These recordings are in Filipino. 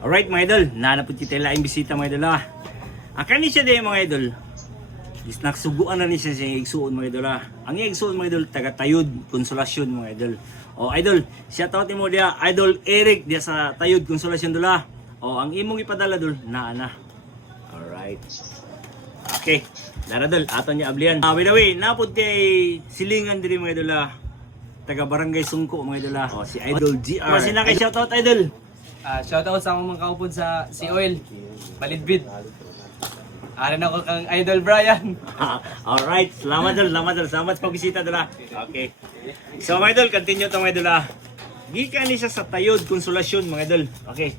Alright mga idol, nanapod kita laing bisita mga idol ha. Ang kani siya din mga idol, is naksuguan na ni siya sa igsuon mga idol ha. Ang igsuon mga idol, taga-Tayud, Konsolasyon mga idol. O idol, shout out mo dia, Idol Eric dia sa Tayud, Konsolasyon dula. O ang imong ipadala dol, na. Alright. Okay, dara dol, ato niya ablian. By the way, napod kay silingan diri mga idol ha. Taga Barangay Sungko mga idol ha. O si Idol GR. Kasi na kay shout out idol. Shoutout sa akong mga kaupod sa Sea Oil, Balidbid. Aran ako kang Idol Brian. Alright, salamat dol, salamat sa pagbisita dol ha. Okay. So mga idol, continue to mga idol ha. Gikan ni siya sa Tayud, Konsolasyon mga idol. Okay.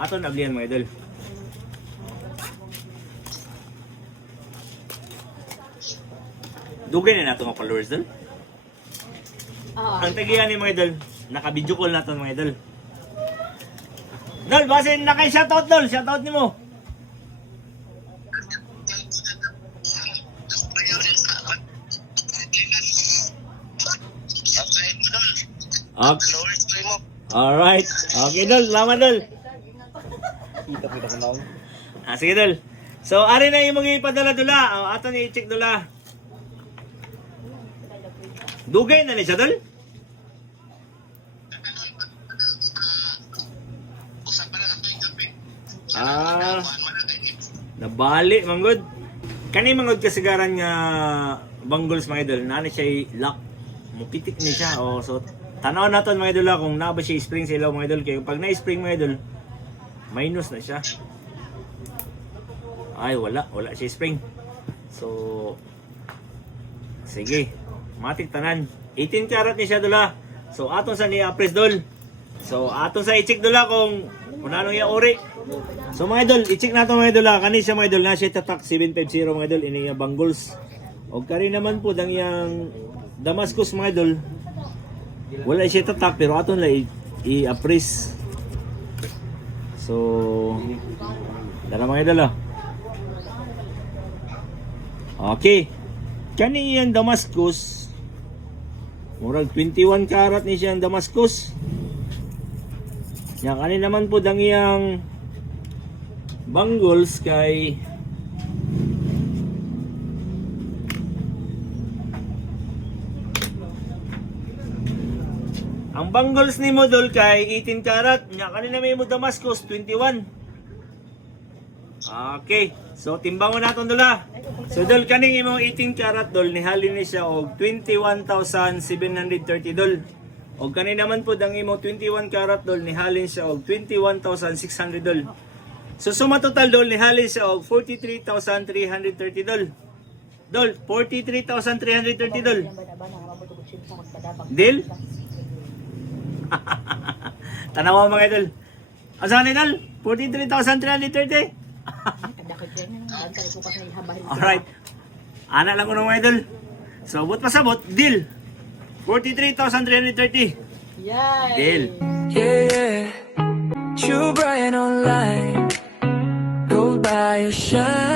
Aton ablian mga idol. Dugay na nato mga followers dol. Ang tagihan ni mga idol, naka-video call nato mga idol. Dol, basin na kay shoutout dol, shoutout nimo. Okay. Alright. Okay dol, salamat dol. Kita ko na. Sige dol. So, ari na yung mga ipadala dula. Ato ni i-check dula. Dugay na ni siya dol? Nabali manggod. Kani manggod kasagaran nga banggols mga idol, nani siya lock. Mupitik ni siya. O so tanaw naton mga idol kung na ba siya spring sa ilaw mga idol, kay pag na-spring mga idol, minus na siya. Ay wala siya spring. So sige, matik tanan. 18 karat ni siya dula. So aton sa ni apres dol. So aton sa i-check dula kung ano yung ori. So mga idol, i-check natin mga idol ha. Kani siya mga idol, na siya tatak 750 mga idol, ini yung banggols. O kari naman po, dang yung Damascus mga idol, wala siya tatak, pero aton lang i-appraise. So, dala mga idol ha. Okay. Kani yung Damascus, murag 21 karat ni siya ang Damascus. Yan, kani naman po, dang yung banggols kay ang banggols ni mo dol kay 18 karat nya kanina may mo Damascus 21. Okay, so timbangon naton dula. So dol kaning imong 18 karat dol nihalin ni siya og 21,730 dol. Og kanina naman po dang imong 21 karat dol nihalin siya og 21,600 dol. So suma total dol nihalin siya og 43,330 dol. Dol, 43,330 dol. Deal? Tanawa mga idol. Asa ni dol? 43,330. Alright. Ana lang ko mga idol. So but pasabot, deal. 43,330. Yay! Deal. Yeah, True Brian online. Gold by your shine.